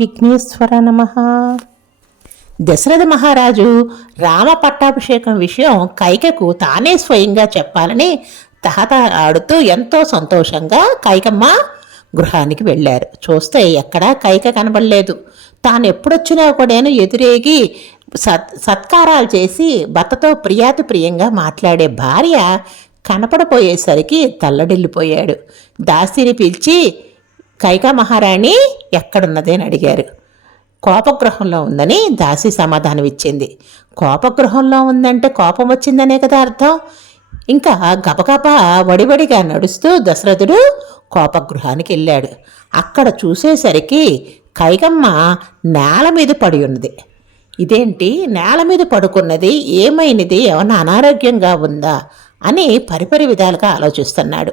విఘ్నేశ్వర నమః. దశరథ మహారాజు రామ పట్టాభిషేకం విషయం కైకకు తానే స్వయంగా చెప్పాలని తహతలాడుతూ ఎంతో సంతోషంగా కైకమ్మ గృహానికి వెళ్ళారు. చూస్తే ఎక్కడా కైక కనబడలేదు. తాను ఎప్పుడొచ్చినా కూడా ఎదురేగి సత్కారాలు చేసి భర్తతో ప్రియాతి ప్రియంగా మాట్లాడే భార్య కనపడపోయేసరికి తల్లడిల్లిపోయాడు. దాసిని పిలిచి కైక మహారాణి ఎక్కడున్నది అని అడిగారు. కోపగృహంలో ఉందని దాసి సమాధానం ఇచ్చింది. కోపగృహంలో ఉందంటే కోపం వచ్చిందనే కదా అర్థం. ఇంకా గబగబా వడివడిగా నడుస్తూ దశరథుడు కోపగృహానికి వెళ్ళాడు. అక్కడ చూసేసరికి కైకమ్మ నేల మీద పడి ఉన్నది. ఇదేంటి నేల మీద పడుకున్నది, ఏమైనది, ఏమన్నా అనారోగ్యంగా ఉందా అని పరిపరి విధాలుగా ఆలోచిస్తున్నాడు.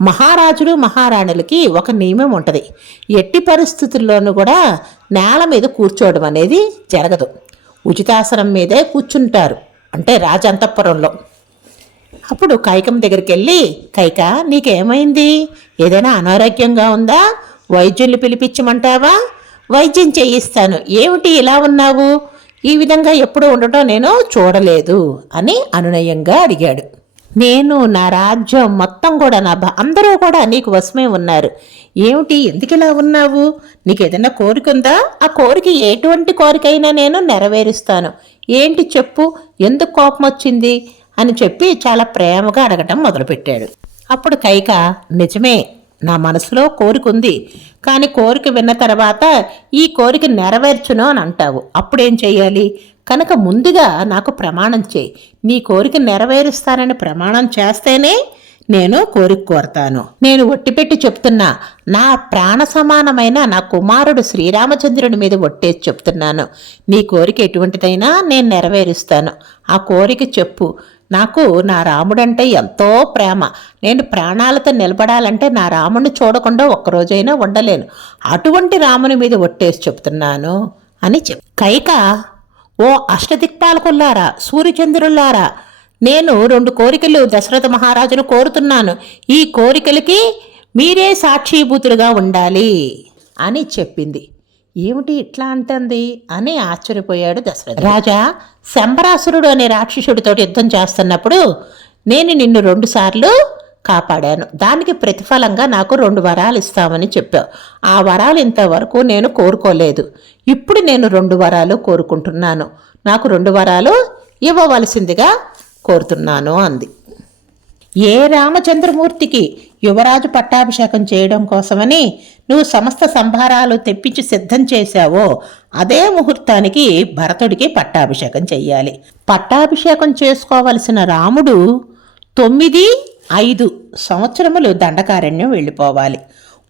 మహారాజులు మహారాణులకి ఒక నియమం ఉంటుంది. ఎట్టి పరిస్థితుల్లోనూ కూడా నేల మీద కూర్చోవడం అనేది జరగదు. ఉచితాసనం మీదే కూర్చుంటారు, అంటే రాజంతఃపురంలో. అప్పుడు కైకమ్మ దగ్గరికి వెళ్ళి, కైక నీకేమైంది, ఏదైనా అనారోగ్యంగా ఉందా, వైద్యుల్ని పిలిపించమంటావా, వైద్యం చేయిస్తాను, ఏమిటి ఇలా ఉన్నావు, ఈ విధంగా ఎప్పుడూ ఉండటం నేను చూడలేదు అని అనునయంగా అడిగాడు. నేను నా రాజ్యం మొత్తం కూడా అందరూ కూడా నీకు వశమే ఉన్నారు, ఏమిటి ఎందుకు ఇలా ఉన్నావు, నీకు ఏదైనా కోరిక ఉందా, ఆ కోరిక ఎటువంటి కోరికైనా నేను నెరవేరుస్తాను, ఏంటి చెప్పు, ఎందుకు కోపం వచ్చింది అని చెప్పి చాలా ప్రేమగా అడగటం మొదలుపెట్టాడు. అప్పుడు కైక, నిజమే నా మనసులో కోరిక ఉంది, కానీ కోరిక విన్న తర్వాత ఈ కోరిక నెరవేర్చును అని అంటావు, అప్పుడేం చెయ్యాలి, కనుక ముందుగా నాకు ప్రమాణం చేయి, నీ కోరిక నెరవేరుస్తానని ప్రమాణం చేస్తేనే నేను కోరిక కోరతాను. నేను ఒట్టిపెట్టి చెప్తున్నా, నా ప్రాణ సమానమైన నా కుమారుడు శ్రీరామచంద్రుడి మీద ఒట్టేసి చెప్తున్నాను, నీ కోరిక ఎటువంటిదైనా నేను నెరవేరుస్తాను, ఆ కోరిక చెప్పు. నాకు నా రాముడంటే ఎంతో ప్రేమ, నేను ప్రాణాలతో నిలబడాలంటే నా రాముడిని చూడకుండా ఒక్కరోజైనా ఉండలేను, అటువంటి రాముని మీద ఒట్టేసి చెప్తున్నాను అని కైక, ఓ అష్టదిక్పాలకుల్లారా, సూర్యచంద్రులారా, నేను 2 కోరికలు దశరథ మహారాజును కోరుతున్నాను, ఈ కోరికలకి మీరే సాక్షిభూతులుగా ఉండాలి అని చెప్పింది. ఏమిటి ఇట్లా అంటుంది అని ఆశ్చర్యపోయాడు దశరథ. రాజా, శంబరాసురుడు అనే రాక్షసుడితో యుద్ధం చేస్తున్నప్పుడు నేను నిన్ను 2 సార్లు కాపాడాను, దానికి ప్రతిఫలంగా నాకు 2 వరాలు ఇస్తామని చెప్పావు, ఆ వరాలు ఇంతవరకు నేను కోరుకోలేదు, ఇప్పుడు నేను 2 వరాలు కోరుకుంటున్నాను, నాకు 2 వరాలు ఇవ్వవలసిందిగా కోరుతున్నాను అంది. ఏ రామచంద్రమూర్తికి యువరాజు పట్టాభిషేకం చేయడం కోసమని నువ్వు సమస్త సంభారాలు తెప్పించి సిద్ధం చేశావో అదే ముహూర్తానికి భరతుడికి పట్టాభిషేకం చెయ్యాలి. పట్టాభిషేకం చేసుకోవలసిన రాముడు 9-5 సంవత్సరములు దండకారణ్యం వెళ్ళిపోవాలి.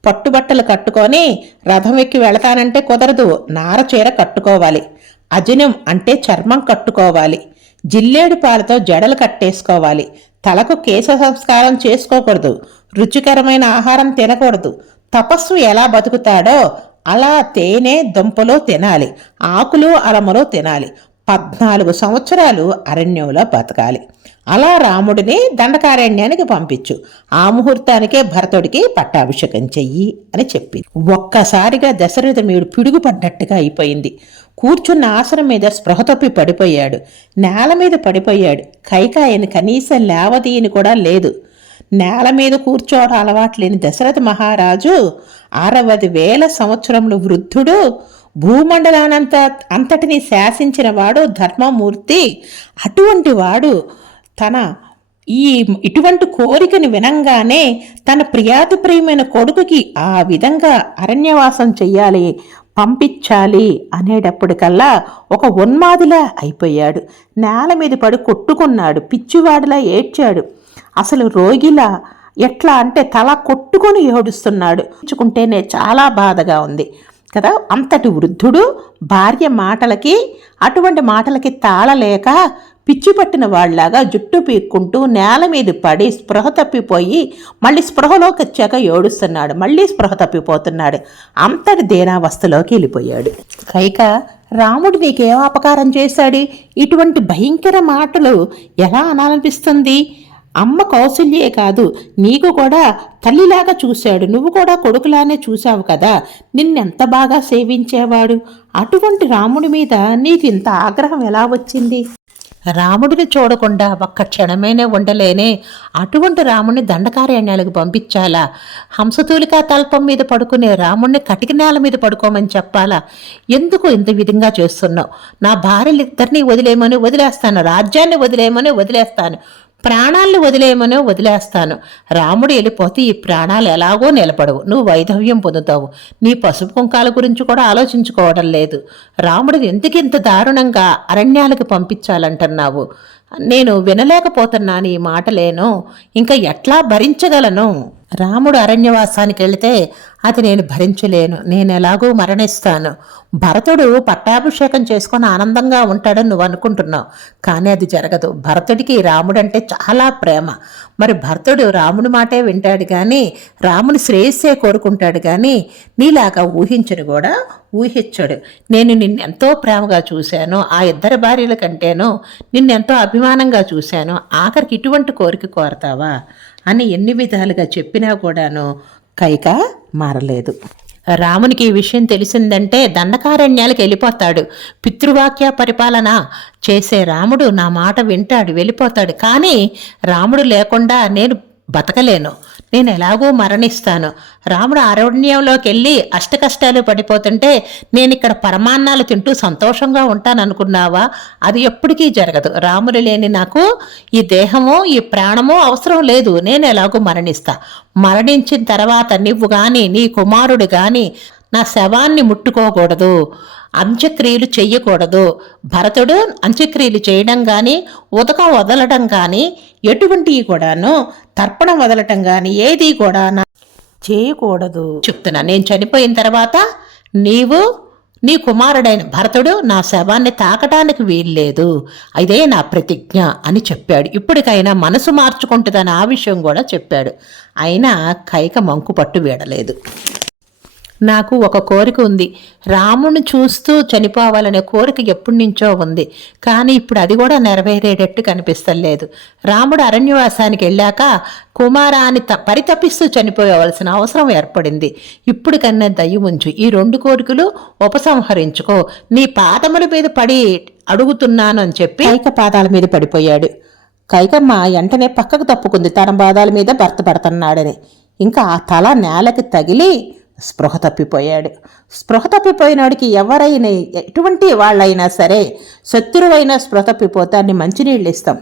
పట్టుబట్టలు కట్టుకొని రథం ఎక్కి వెళతానంటే కుదరదు, నార చీర కట్టుకోవాలి, అజనం అంటే చర్మం కట్టుకోవాలి, జిల్లేడు పాలతో జడలు కట్టేసుకోవాలి, తలకు కేశ సంస్కారం చేసుకోకూడదు, రుచికరమైన ఆహారం తినకూడదు, తపస్సు ఎలా బతుకుతాడో అలా తేనె దుంపలో తినాలి, ఆకులు అలములో తినాలి, 14 సంవత్సరాలు అరణ్యంలో బతకాలి. అలా రాముడిని దండకారణ్యానికి పంపించు, ఆ ముహూర్తానికే భరతుడికి పట్టాభిషేకం చెయ్యి అని చెప్పింది. ఒక్కసారిగా దశరథుడు పిడుగుపడ్డట్టుగా అయిపోయింది. కూర్చున్న ఆసనం మీద స్పృహ తప్పి పడిపోయాడు, నేల మీద పడిపోయాడు. కైకాయని కనీసం లేవదీయని కూడా లేదు. నేల మీద కూర్చోవడం అలవాట్లేని దశరథ మహారాజు 60,000 సంవత్సరములు వృద్ధుడు, అంతటిని శాసించిన వాడు, ధర్మమూర్తి. అటువంటి వాడు ఇటువంటి కోరికను వినంగానే తన ప్రియాతి ప్రియమైన కొడుకుకి ఆ విధంగా అరణ్యవాసం చెయ్యాలి, పంపించాలి అనేటప్పటికల్లా ఒక ఉన్మాదిలా అయిపోయాడు. నేల మీద పడి కొట్టుకున్నాడు, పిచ్చివాడిలా ఏడ్చాడు, అసలు రోగిలా, ఎట్లా అంటే తల కొట్టుకొని ఏడుస్తున్నాడు. ఇచ్చుకుంటేనే చాలా బాధగా ఉంది కదా. అంతటి వృద్ధుడు భార్య అటువంటి మాటలకి తాళలేక పిచ్చి పట్టిన వాళ్ళలాగా జుట్టు పీక్కుంటూ నేల మీద పడి స్పృహ తప్పిపోయి మళ్ళీ స్పృహలోకి వచ్చాక ఏడుస్తున్నాడు, మళ్ళీ స్పృహ తప్పిపోతున్నాడు. అంతటి దీనావస్థలోకి వెళ్ళిపోయాడు. కైక, రాముడు నీకేం అపకారం చేశాడు, ఇటువంటి భయంకర మాటలు ఎలా అనాలనిపిస్తుంది అమ్మ కౌసల్యే కాదు, నీకు కూడా తల్లిలాగా చూశాడు, నువ్వు కూడా కొడుకులానే చూశావు కదా, నిన్నెంత బాగా సేవించేవాడు. అటువంటి రాముడి మీద నీకు ఇంత ఆగ్రహం ఎలా వచ్చింది? రాముడిని చూడకుండా ఒక్క క్షణమైనా ఉండలేనే, అటువంటి రాముడిని దండకారణ్యాలకు పంపించాలా? హంసతూలికా తల్పం మీద పడుకునే రాముడిని కటిక నేల మీద పడుకోమని చెప్పాలా? ఎందుకు ఇంత విధంగా చేస్తున్నావు? నా భార్యలిద్దరినీ వదిలేయమని వదిలేస్తాను, రాజ్యాన్ని వదిలేయమని వదిలేస్తాను, ప్రాణాలను వదిలేయమనో వదిలేస్తాను. రాముడు వెళ్ళిపోతే ఈ ప్రాణాలు ఎలాగో నిలబడవు, నువ్వు వైధవ్యం పొందుతావు. నీ పసుపు కుంకాల గురించి కూడా ఆలోచించుకోవడం లేదు. రాముడిని ఎందుకింత దారుణంగా అరణ్యాలకు పంపించాలంటున్నావు? నేను వినలేకపోతున్నాను ఈ మాటలేను, ఇంకా ఎట్లా భరించగలను? రాముడు అరణ్యవాసానికి వెళితే అది నేను భరించలేను, నేను ఎలాగూ మరణిస్తాను. భరతుడు పట్టాభిషేకం చేసుకొని ఆనందంగా ఉంటాడని నువ్వు అనుకుంటున్నావు, కానీ అది జరగదు. భరతుడికి రాముడంటే చాలా ప్రేమ. మరి భరతుడు రాముడి మాటే వింటాడు కానీ రాముని శ్రేయస్సే కోరుకుంటాడు కానీ నీలాగా ఊహించను కూడా ఊహించడు. నేను నిన్నెంతో ప్రేమగా చూశాను, ఆ ఇద్దరి భార్యల కంటేనో నిన్నెంతో అభిమానంగా చూశాను, ఆఖరికి ఇటువంటి కోరిక కోరతావా అని ఎన్ని విధాలుగా చెప్పినా కూడాను కైక మారలేదు. రామునికి ఈ విషయం తెలిసిందంటే దండకారణ్యాలకు వెళ్ళిపోతాడు. పితృవాక్య పరిపాలన చేసే రాముడు నా మాట వింటాడు, వెళ్ళిపోతాడు. కానీ రాముడు లేకుండా నేను బతకలేను, నేను ఎలాగో మరణిస్తాను. రాముడు అరణ్యంలోకి వెళ్ళి అష్టకష్టాలు పడిపోతుంటే నేను ఇక్కడ పరమాన్నాలు తింటూ సంతోషంగా ఉంటాననుకున్నావా? అది ఎప్పటికీ జరగదు. రాముడు లేని నాకు ఈ దేహమో ఈ ప్రాణమో అవసరం లేదు, నేను ఎలాగో మరణిస్తా. మరణించిన తర్వాత నువ్వు కానీ నీ కుమారుడు కానీ నా శవాన్ని ముట్టుకోకూడదు, అంత్యక్రియలు చెయ్యకూడదు. భరతుడు అంత్యక్రియలు చేయడం కానీ ఉదకం వదలడం కానీ ఎటువంటివి కూడాను, తర్పణం వదలటం కానీ ఏది కూడా చేయకూడదు చెప్తున్నా. నేను చనిపోయిన తర్వాత నీవు నీ కుమారుడైన భరతుడు నా శవాన్ని తాకటానికి వీల్లేదు, ఇదే నా ప్రతిజ్ఞ అని చెప్పాడు. ఇప్పటికైనా మనసు మార్చుకుంటుందని ఆ విషయం కూడా చెప్పాడు. అయినా కైక మంకు పట్టు వీడలేదు. నాకు ఒక కోరిక ఉంది, రాముని చూస్తూ చనిపోవాలనే కోరిక ఎప్పటి నుంచో ఉంది, కానీ ఇప్పుడు అది కూడా నెరవేరేటట్టు కనిపిస్తలేదు. రాముడు అరణ్యవాసానికి వెళ్ళాక కుమారాన్ని పరితపిస్తూ చనిపోవలసిన అవసరం ఏర్పడింది. ఇప్పుడు కన్నా దయ ఉంచు, ఈ 2 కోరికలు ఉపసంహరించుకో, నీ పాదముల మీద పడి అడుగుతున్నాను అని చెప్పి కైక పాదాల మీద పడిపోయాడు. కైకమ్మ వెంటనే పక్కకు తప్పుకుంది, తన పాదాల మీద భర్త పడుతున్నాడని. ఇంకా ఆ తల నేలకి తగిలి స్పృహ తప్పిపోయాడు. స్పృహ తప్పిపోయినాడికి ఎవరైనా ఎటువంటి వాళ్ళైనా సరే శత్రువైనా స్పృహ తప్పిపోతే అన్ని మంచినీళ్ళు ఇస్తాం.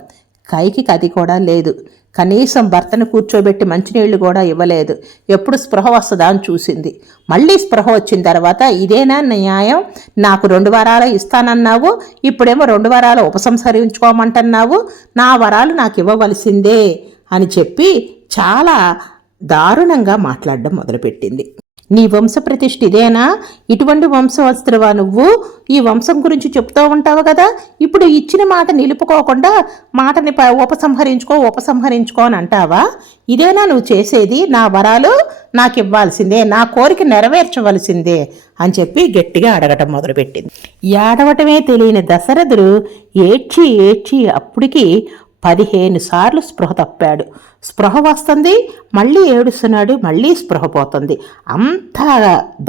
కైకి అది కూడా లేదు. కనీసం భర్తను కూర్చోబెట్టి మంచినీళ్ళు కూడా ఇవ్వలేదు. ఎప్పుడు స్పృహ వస్తుందా అని చూసింది. మళ్ళీ స్పృహ వచ్చిన తర్వాత ఇదేనా న్యాయం? నాకు 2 వరాలు ఇస్తానన్నావు, ఇప్పుడేమో 2 వరాలు ఉపసంహరించుకోమంటున్నావు, నా వరాలు నాకు ఇవ్వవలసిందే అని చెప్పి చాలా దారుణంగా మాట్లాడడం మొదలుపెట్టింది. నీ వంశ ప్రతిష్ఠ ఇదేనా? ఇటువంటి వంశవస్త్రవా నువ్వు? ఈ వంశం గురించి చెప్తూ ఉంటావు కదా, ఇప్పుడు ఇచ్చిన మాట నిలుపుకోకుండా మాటని ఉపసంహరించుకో అని అంటావా? ఇదేనా నువ్వు చేసేది? నా వరాలు నాకు ఇవ్వాల్సిందే, నా కోరిక నెరవేర్చవలసిందే అని చెప్పి గట్టిగా అడగటం మొదలుపెట్టింది. ఏడవటమే తెలియని దశరథుడు ఏడ్చి ఏడ్చి అప్పటికి 15 సార్లు స్పృహ తప్పాడు. స్పృహ వస్తుంది, మళ్ళీ ఏడుస్తున్నాడు, మళ్ళీ స్పృహ పోతుంది. అంత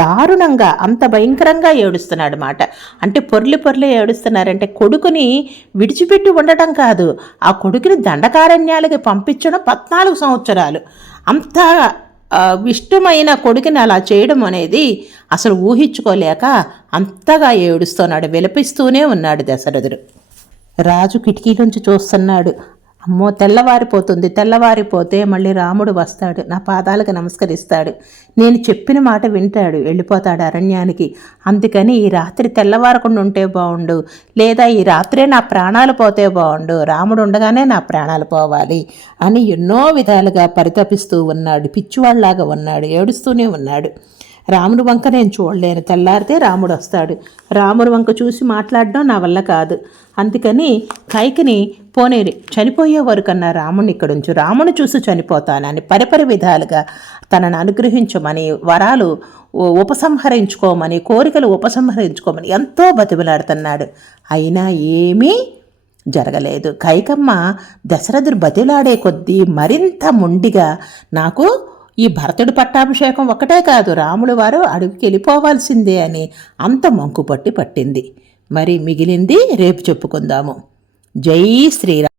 దారుణంగా అంత భయంకరంగా ఏడుస్తున్నాడు మాట. అంటే పొర్లి ఏడుస్తున్నారంటే కొడుకుని విడిచిపెట్టి ఉండటం కాదు, ఆ కొడుకుని దండకారణ్యాలకి పంపించడం 14 సంవత్సరాలు. అంత ఇష్టమైన కొడుకుని అలా చేయడం అనేది అసలు ఊహించుకోలేక అంతగా ఏడుస్తున్నాడు, విలపిస్తూనే ఉన్నాడు దశరథుడు. రాజు కిటికీలోంచి చూస్తున్నాడు. అమ్మో తెల్లవారిపోతే మళ్ళీ రాముడు వస్తాడు, నా పాదాలకు నమస్కరిస్తాడు, నేను చెప్పిన మాట వింటాడు, వెళ్ళిపోతాడు అరణ్యానికి. అందుకని ఈ రాత్రి తెల్లవారకుండా ఉంటే బాగుండు, లేదా ఈ రాత్రే నా ప్రాణాలు పోతే బాగుండు, రాముడు ఉండగానే నా ప్రాణాలు పోవాలి అని ఎన్నో విధాలుగా పరితపిస్తూ ఉన్నాడు. పిచ్చివాళ్లాగా ఉన్నాడు, ఏడుస్తూనే ఉన్నాడు. రాముడి వంక నేను చూడలేను, తెల్లారితే రాముడు వస్తాడు, రాముడి వంక చూసి మాట్లాడడం నా వల్ల కాదు. అందుకని కైకిని పోనేరి చనిపోయే వరకన్నా రాముడిని ఇక్కడ ఉంచు, రాముని చూసి చనిపోతానని పరిపరి విధాలుగా తనను అనుగ్రహించమని, వరాలు ఉపసంహరించుకోమని, కోరికలు ఉపసంహరించుకోమని ఎంతో బతిమలాడుతున్నాడు. అయినా ఏమీ జరగలేదు. కైకమ్మ దశరథుడు బతిలాడే కొద్దీ మరింత మొండిగా, నాకు ఈ భరతుడి పట్టాభిషేకం ఒకటే కాదు, రాములు వారు అడవికి వెళ్ళిపోవాల్సిందే అని అంత మంకుపట్టి పట్టింది. మరి మిగిలింది రేపు చెప్పుకుందాము. జై శ్రీరామ్.